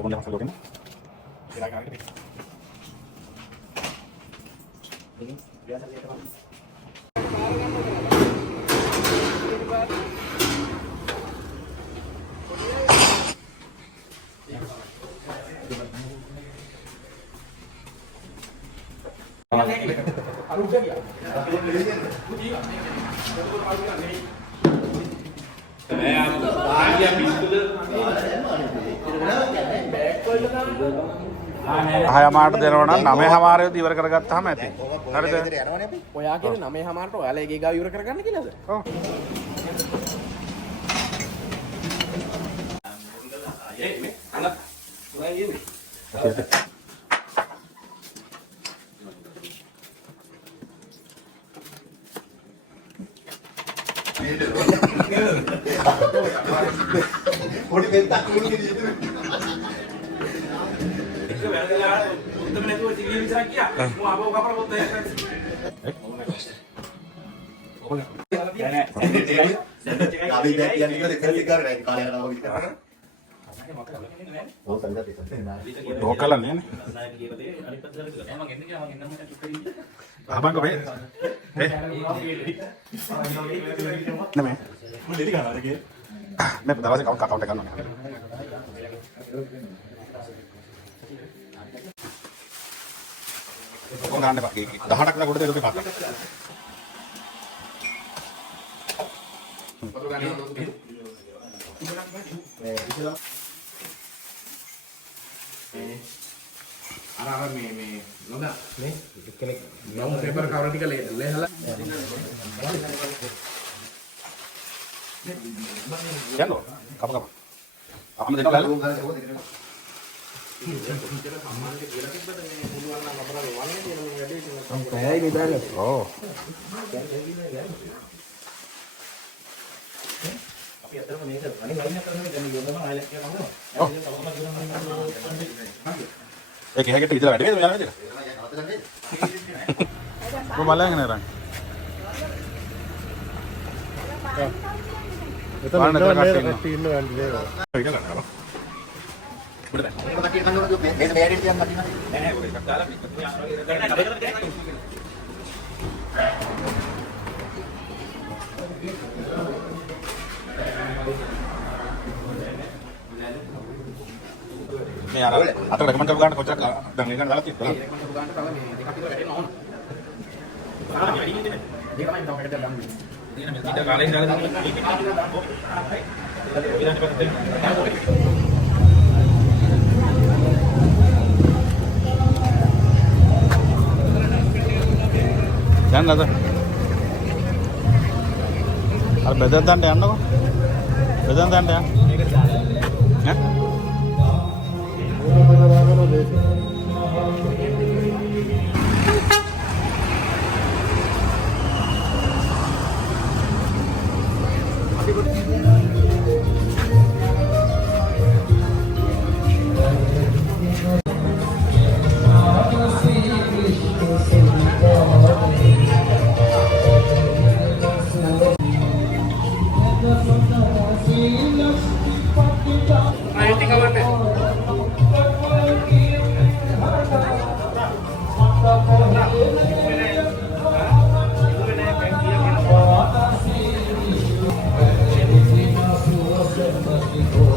Devo masuk login. Ini biasa dia teman. හයමාට දෙනවනම් 9:00 ඉවර කරගත්තාම ඇති. හරිද? ඔයා කියන්නේ 9:00ට ඔයාලා ඒකේ ගාව ඉවර කරගන්න කියලාද? ඔව්. පොඩි දෙයක් කුණු කිව්වේ. උත්තම නැතුව සිවිල් විතරක් කියා. මම ආපහු කපලා පොත් එකක්. අපි දැන් කියන්නේ දෙකක් ගන්න කාලය යනවා විතර. ඔව් සංගත ඒක. ඕක කලන්නේ නේ. ආබංග වේ. නෙමෙයි. මම දෙලි ගන්නවා ඒක. මේ දවසේ කවුන්ට් එක ගන්නවා. කොහොමද ගන්න බෑ. 18ක් ලා කොට දෙක දෙකක්. අර මේ නෝනා නේ කෙනෙක් නෝම් පේපර් කවර ටික ලේහලා යන්නෝ. කප කප. අපම දෙනවා ගාලා. පැයයි මේ දාන්නේ. ඔව්. අපි අතරම මේක අනිත් වයින් කරන්නේ දැන් යොදනවා ආයෙත් කියලා මම. ඒක එහෙකට ඉඳලා වැඩ වේද මෙයා නේද? කො බලන්නේ නේද? එතන කට්ටිය ඉන්නවා අන්ති දේව. ඒක ගන්නවා. මේක කටියට ගන්නකොට මේ ඇඩිට් එකක් අදිනවා. නෑ නෑ ඔය එකක් දාලා මේක මේ අර අතට රෙකමන්ඩ් කරලා ගන්න කොච්චර දැන් ඒක දාලා තියෙනවා. ගානට තව මේ දෙකක් විතර වැටෙන්න ඕන. දෙකමයි තව පැකට ගන්න. තියෙන මේ ඊට කාලේ ඉඳලා යන්නද? අර බෙදන් දන්න යන්නකො. බෙදන් දන්න යන්න. ඈ? Oh